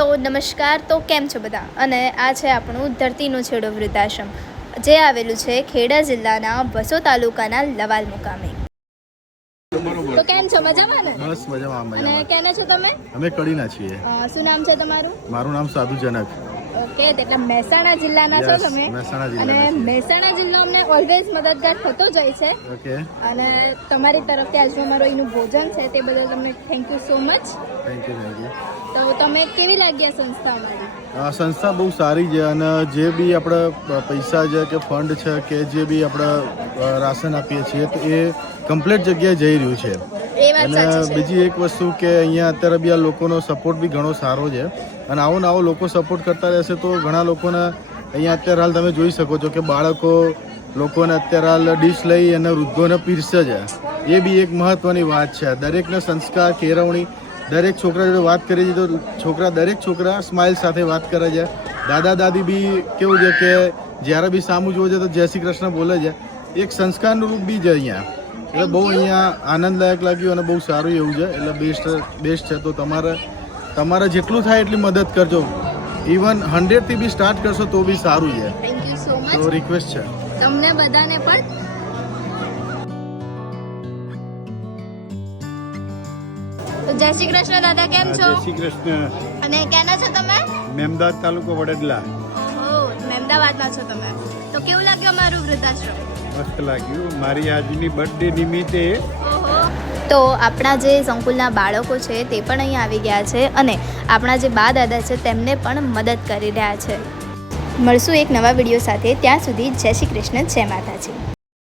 નમસ્કાર. તો કેમ છો બધા? અને આ છે આપણું ધરતીનો છેડો વૃદ્ધાશ્રમ, જે આવેલું છે ખેડા જિલ્લાના વસો તાલુકાના લવાલ મુકામે. તો કેમ છો? મજામાં ને? બસ મજામાં. અને ક્યાંના છો તમે? અમે કડીના છીએ. શું નામ છે તમારું? મારું નામ સાધુ જનક. ઓકે, એટલે મહેસાણા જિલ્લાના છો તમે? અને મહેસાણા જિલ્લો અમને ઓલવેઝ મદદગાર થતો જ હોય છે. ઓકે. અને તમારી તરફથી આજનું અમારું એનું ભોજન છે તે બદલ તમને thank you so much. Thank you. તો તમે કેવી લાગી આ સંસ્થા અમારી? આ સંસ્થા બહુ સારી છે અને જે બી આપણે પૈસા છે કે ફંડ છે કે જે બી આપણે રાશન આપીએ છીએ તો એ કમ્પ્લીટ જગ્યાએ જઈ રહ્યું છે. અને બીજી એક વસ્તુ કે અહીંયા અત્યારે બી આ લોકોનો સપોર્ટ બી ઘણો સારો છે અને આવો લોકો સપોર્ટ કરતા રહેશે તો ઘણા લોકોને અહીંયા અત્યારે હાલ તમે જોઈ શકો છો કે બાળકો લોકોને અત્યારે હાલ ડીશ લઈ અને વૃદ્ધોને પીરસે છે. એ બી એક મહત્વની વાત છે. દરેકને સંસ્કાર કેળવણી દરેક છોકરા જોડે વાત કરી છે તો દરેક છોકરા સ્માઇલ સાથે વાત કરે છે. દાદા દાદી બી કેવું છે કે જ્યારે બી સામું જોવે છે તો જય શ્રી કૃષ્ણ બોલે છે. એક સંસ્કારનું રૂપ બી છે અહીંયા. એટલે બહુ અહીંયા આનંદદાયક લાગ્યું અને બહુ સારું એવું છે. એટલે બેસ્ટ છે. તો તમારે જેટલું થાય એટલી મદદ કરજો. ઇવન 100 થી બી સ્ટાર્ટ કરશો તો બી સારું છે. Thank you so much. તો રિક્વેસ્ટ છે તમને બધાને પણ. જય શ્રી કૃષ્ણ દાદા, કેમ છો? જય શ્રી કૃષ્ણ. અને ક્યાંના છો તમે? મેમદાવાદ તાલુકો વડોદરા. ઓહો, મહેમદાવાદના છો તમે. તો કેવું લાગ્યું અમારું વૃદ્ધાશ્રમ? મસ્ત લાગ્યું. મારી આજની બર્થડે નિમિત્તે. ઓહો. તો આપણા જે સંકુલના બાળકો છે તે પણ અહીંયા આવી ગયા છે અને આપણા જે બા દાદા છે તેમને પણ મદદ કરી રહ્યા છે. મળશું એક નવા વિડીયો સાથે. ત્યાં સુધી જય શ્રી કૃષ્ણ, જય માતાજી.